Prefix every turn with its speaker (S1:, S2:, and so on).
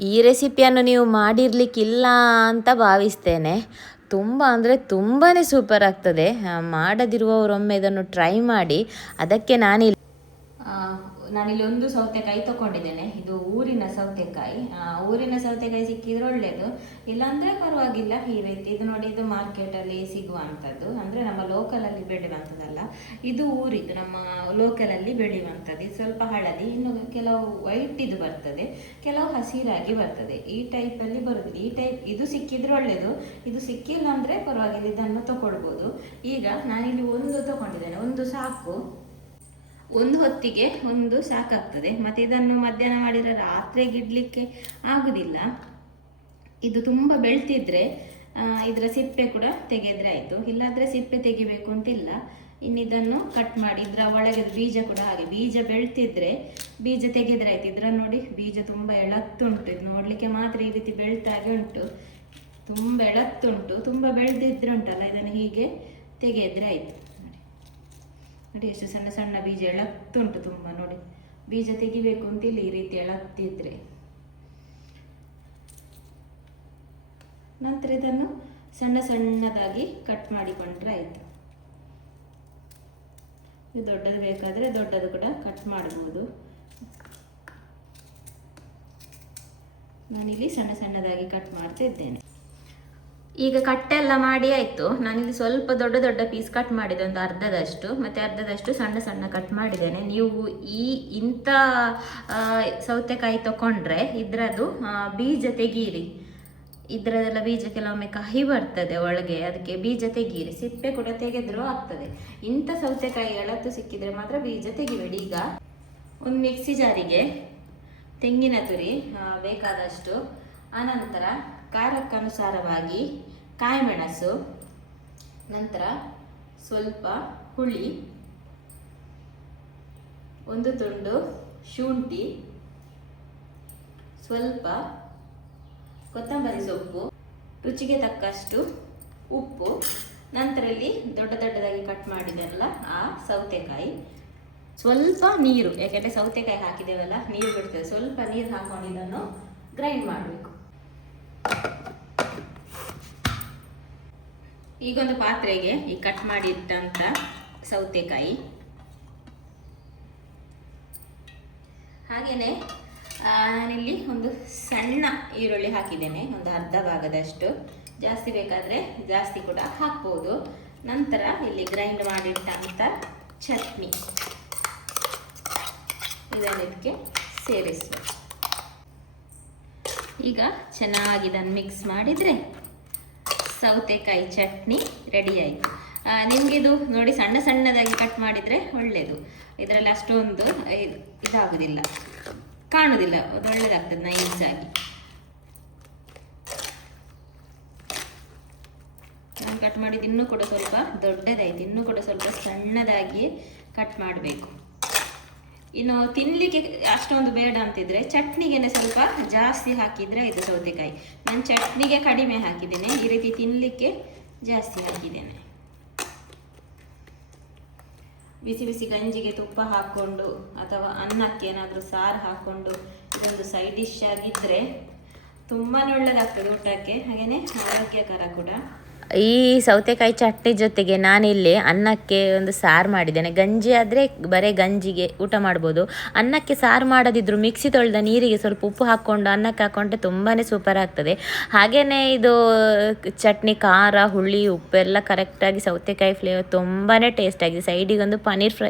S1: ಈ ರೆಸಿಪಿಯನ್ನು ನೀವು ಮಾಡಿರಲಿಕ್ಕಿಲ್ಲ ಅಂತ ಭಾವಿಸ್ತೇನೆ. ತುಂಬ ಅಂದರೆ ತುಂಬಾ ಸೂಪರ್ ಆಗ್ತದೆ. ಮಾಡದಿರುವವರೊಮ್ಮೆ ಇದನ್ನು ಟ್ರೈ ಮಾಡಿ. ಅದಕ್ಕೆ ನಾನಿಲ್ಲಿ ನಾನಿಲ್ಲಿ ಒಂದು ಸೌತೆಕಾಯಿ ತಗೊಂಡಿದ್ದೇನೆ. ಇದು ಊರಿನ ಸೌತೆಕಾಯಿ. ಊರಿನ ಸೌತೆಕಾಯಿ ಸಿಕ್ಕಿದ್ರೆ ಒಳ್ಳೇದು. ಇಲ್ಲಾಂದ್ರೆ ಪರವಾಗಿಲ್ಲ. ಈ ರೀತಿ ಇದು ನೋಡಿ, ಇದು ಮಾರ್ಕೆಟಲ್ಲಿ ಸಿಗುವಂಥದ್ದು. ಅಂದರೆ ನಮ್ಮ ಲೋಕಲಲ್ಲಿ ಬೆಳೆಯುವಂಥದ್ದಲ್ಲ. ಇದು ಊರಿದ್ದು ನಮ್ಮ ಲೋಕಲಲ್ಲಿ ಬೆಳೆಯುವಂಥದ್ದು. ಇದು ಸ್ವಲ್ಪ ಹಳದಿ, ಇನ್ನು ಕೆಲವು ವೈಟ್ ಇದು ಬರ್ತದೆ. ಕೆಲವು ಹಸಿರಾಗಿ ಬರ್ತದೆ. ಈ ಟೈಪಲ್ಲಿ ಬರುತ್ತದೆ ಈ ಟೈಪ್ ಇದು ಸಿಕ್ಕಿದ್ರೆ ಒಳ್ಳೇದು. ಇದು ಸಿಕ್ಕಿಲ್ಲ ಅಂದರೆ ಪರವಾಗಿಲ್ಲ, ಇದನ್ನು ತಗೊಳ್ಬೋದು. ಈಗ ನಾನಿಲ್ಲಿ ಒಂದು ತಗೊಂಡಿದ್ದೇನೆ. ಒಂದು ಸಾಕು. ಒಂದು ಹೊತ್ತಿಗೆ ಒಂದು ಸಾಕಾಗ್ತದೆ. ಮತ್ತು ಇದನ್ನು ಮಧ್ಯಾಹ್ನ ಮಾಡಿದರೆ ರಾತ್ರಿಗೆ ಇಡಲಿಕ್ಕೆ ಆಗುದಿಲ್ಲ. ಇದು ತುಂಬ ಬೆಳ್ತಿದ್ರೆ ಇದರ ಸಿಪ್ಪೆ ಕೂಡ ತೆಗೆದ್ರೆ ಆಯಿತು. ಇಲ್ಲಾಂದರೆ ಸಿಪ್ಪೆ ತೆಗಿಬೇಕು ಅಂತಿಲ್ಲ. ಇನ್ನು ಇದನ್ನು ಕಟ್ ಮಾಡಿ ಇದರ ಒಳಗೆ ಬೀಜ ಕೂಡ ಹಾಗೆ, ಬೀಜ ಬೆಳ್ತಿದ್ರೆ ಬೀಜ ತೆಗೆದ್ರೆ ಆಯ್ತು. ಇದರ ನೋಡಿ ಬೀಜ ತುಂಬ ಎಳತ್ತುಂಟು. ಇದು ನೋಡಲಿಕ್ಕೆ ಮಾತ್ರ ಈ ರೀತಿ ಬೆಳ್ತಾಗೆ ಉಂಟು. ತುಂಬ ಎಳತ್ತುಂಟು. ತುಂಬ ಬೆಳೆದಿದ್ರೆ ಉಂಟಲ್ಲ, ಇದನ್ನು ಹೀಗೆ ತೆಗೆದ್ರೆ ಆಯಿತು. ನೋಡಿ ಎಷ್ಟು ಸಣ್ಣ ಸಣ್ಣ ಬೀಜ ಎಳತ್ತುಂಟು ತುಂಬ ನೋಡಿ. ಬೀಜ ತೆಗಿಬೇಕು ಅಂತ ಇಲ್ಲಿ ಈ ರೀತಿ ಎಳತ್ತಿದ್ರೆ. ನಂತರ ಇದನ್ನು ಸಣ್ಣ ಸಣ್ಣದಾಗಿ ಕಟ್ ಮಾಡಿಕೊಂಡ್ರೆ ಆಯಿತು. ಇದು ದೊಡ್ಡದು ಬೇಕಾದರೆ ದೊಡ್ಡದು ಕೂಡ ಕಟ್ ಮಾಡ್ಬೋದು. ನಾನಿಲ್ಲಿ ಸಣ್ಣ ಸಣ್ಣದಾಗಿ ಕಟ್ ಮಾಡ್ತಾ ಇದ್ದೇನೆ. ಈಗ ಕಟ್ಟೆಲ್ಲ ಮಾಡಿ ಆಯಿತು. ನಾನಿಲ್ಲಿ ಸ್ವಲ್ಪ ದೊಡ್ಡ ದೊಡ್ಡ ಪೀಸ್ ಕಟ್ ಮಾಡಿದೆ, ಒಂದು ಅರ್ಧದಷ್ಟು. ಮತ್ತು ಅರ್ಧದಷ್ಟು ಸಣ್ಣ ಸಣ್ಣ ಕಟ್ ಮಾಡಿದ್ದೇನೆ. ನೀವು ಈ ಇಂಥ ಸೌತೆಕಾಯಿ ತಗೊಂಡ್ರೆ ಇದರದ್ದು ಬೀಜ ತೆಗೀರಿ. ಇದರದೆಲ್ಲ ಬೀಜ ಕೆಲವೊಮ್ಮೆ ಕಹಿ ಬರ್ತದೆ ಒಳಗೆ, ಅದಕ್ಕೆ ಬೀಜ ತೆಗೀರಿ. ಸಿಪ್ಪೆ ಕೂಡ ತೆಗೆದ್ರೂ ಆಗ್ತದೆ. ಇಂಥ ಸೌತೆಕಾಯಿ ಎಳತ್ತು ಸಿಕ್ಕಿದ್ರೆ ಮಾತ್ರ ಬೀಜ ತೆಗಿಬೇಡಿ. ಈಗ ಒಂದು ಮಿಕ್ಸಿ ಜಾರಿಗೆ ತೆಂಗಿನ ತುರಿ ಬೇಕಾದಷ್ಟು. ಆನಂತರ ಖಾರಕ್ಕನುಸಾರವಾಗಿ ಕಾಯಿಮೆಣಸು, ನಂತರ ಸ್ವಲ್ಪ ಹುಳಿ, ಒಂದು ತುಂಡು ಶುಂಠಿ, ಸ್ವಲ್ಪ ಕೊತ್ತಂಬರಿ ಸೊಪ್ಪು, ರುಚಿಗೆ ತಕ್ಕಷ್ಟು ಉಪ್ಪು, ನಂತರ ಇಲ್ಲಿ ದೊಡ್ಡ ದೊಡ್ಡದಾಗಿ ಕಟ್ ಮಾಡಿದೆಲ್ಲ ಆ ಸೌತೆಕಾಯಿ. ಸ್ವಲ್ಪ ನೀರು, ಯಾಕೆಂದರೆ ಸೌತೆಕಾಯಿ ಹಾಕಿದ್ದೇವಲ್ಲ ನೀರು ಬಿಡ್ತದೆ. ಸ್ವಲ್ಪ ನೀರು ಹಾಕೊಂಡು ಇದನ್ನು ಗ್ರೈಂಡ್ ಮಾಡಬೇಕು. ಈಗೊಂದು ಪಾತ್ರೆಗೆ ಈ ಕಟ್ ಮಾಡಿದ್ದಂಥ ಸೌತೆಕಾಯಿ. ಹಾಗೆಯೇ ನಾನಿಲ್ಲಿ ಒಂದು ಸಣ್ಣ ಈರುಳ್ಳಿ ಹಾಕಿದ್ದೇನೆ, ಒಂದು ಅರ್ಧ ಭಾಗದಷ್ಟು. ಜಾಸ್ತಿ ಬೇಕಾದರೆ ಜಾಸ್ತಿ ಕೂಡ ಹಾಕ್ಬೋದು. ನಂತರ ಇಲ್ಲಿ ಗ್ರೈಂಡ್ ಮಾಡಿಟ್ಟಂಥ ಚಟ್ನಿ. ಇದನ್ನು ಇದಕ್ಕೆ ಸೇರಿಸಬೇಕು ಈಗ ಚೆನ್ನಾಗಿ ಇದನ್ನು ಮಿಕ್ಸ್ ಮಾಡಿದರೆ ಸೌತೆಕಾಯಿ ಚಟ್ನಿ ರೆಡಿ ಆಯಿತು. ನಿಮಗೆ ಇದು ನೋಡಿ ಸಣ್ಣ ಸಣ್ಣದಾಗಿ ಕಟ್ ಮಾಡಿದರೆ ಒಳ್ಳೆಯದು ಇದರಲ್ಲಿ ಅಷ್ಟೊಂದು ಇದು ಇದಾಗೋದಿಲ್ಲ. ಕಾಣೋದಿಲ್ಲ, ಅದು ಒಳ್ಳೆಯದಾಗ್ತದೆ ನೈಸಾಗಿ ನಾನು ಕಟ್ ಮಾಡಿದ್ದು ಇನ್ನೂ ಕೂಡ ಸ್ವಲ್ಪ ದೊಡ್ಡದಾಯ್ತು. ಇನ್ನೂ ಕೂಡ ಸ್ವಲ್ಪ ಸಣ್ಣದಾಗಿ ಕಟ್ ಮಾಡಬೇಕು. ಇನ್ನು ತಿನ್ನಲಿಕ್ಕೆ ಅಷ್ಟೊಂದು ಬೇಡ ಅಂತಿದ್ರೆ ಚಟ್ನಿಗೆನೆ ಸ್ವಲ್ಪ ಜಾಸ್ತಿ ಹಾಕಿದರೆ ಇದು ಸೌತೆಕಾಯಿ. ನಾನು ಚಟ್ನಿಗೆ ಕಡಿಮೆ ಹಾಕಿದ್ದೇನೆ, ಈ ರೀತಿ ತಿನ್ನಲಿಕ್ಕೆ ಜಾಸ್ತಿ ಹಾಕಿದ್ದೇನೆ. ಬಿಸಿ ಬಿಸಿ ಗಂಜಿಗೆ ತುಪ್ಪ ಹಾಕ್ಕೊಂಡು ಅಥವಾ ಅನ್ನಕ್ಕೆ ಏನಾದರೂ ಸಾರು ಹಾಕ್ಕೊಂಡು ಇದೊಂದು ಸೈಡ್ ಡಿಶ್ ಆಗಿದ್ದರೆ ತುಂಬಾ ಒಳ್ಳೆಯದಾಗ್ತದೆ ಊಟಕ್ಕೆ. ಹಾಗೆಯೇ ಆರೋಗ್ಯಕರ ಕೂಡ. ಈ ಸೌತೆಕಾಯಿ ಚಟ್ನಿ ಜೊತೆಗೆ ನಾನಿಲ್ಲಿ ಅನ್ನಕ್ಕೆ ಒಂದು ಸಾರು ಮಾಡಿದ್ದೇನೆ. ಗಂಜಿ ಆದರೆ ಬರೇ ಗಂಜಿಗೆ ಊಟ ಮಾಡ್ಬೋದು. ಅನ್ನಕ್ಕೆ ಸಾರು ಮಾಡದಿದ್ರು ಮಿಕ್ಸಿ ತೊಳೆದ ನೀರಿಗೆ ಸ್ವಲ್ಪ ಉಪ್ಪು ಹಾಕ್ಕೊಂಡು, ಅನ್ನಕ್ಕೆ ಹಾಕ್ಕೊಂಡ್ರೆ ತುಂಬಾ ಸೂಪರ್ ಆಗ್ತದೆ. ಹಾಗೆಯೇ ಇದು ಚಟ್ನಿ, ಖಾರ, ಹುಳಿ, ಉಪ್ಪೆಲ್ಲ ಕರೆಕ್ಟಾಗಿ ಸೌತೆಕಾಯಿ ಫ್ಲೇವರ್ ತುಂಬಾ ಟೇಸ್ಟ್ ಆಗಿದೆ. ಸೈಡಿಗೆ ಒಂದು ಪನ್ನೀರ್ ಫ್ರೈ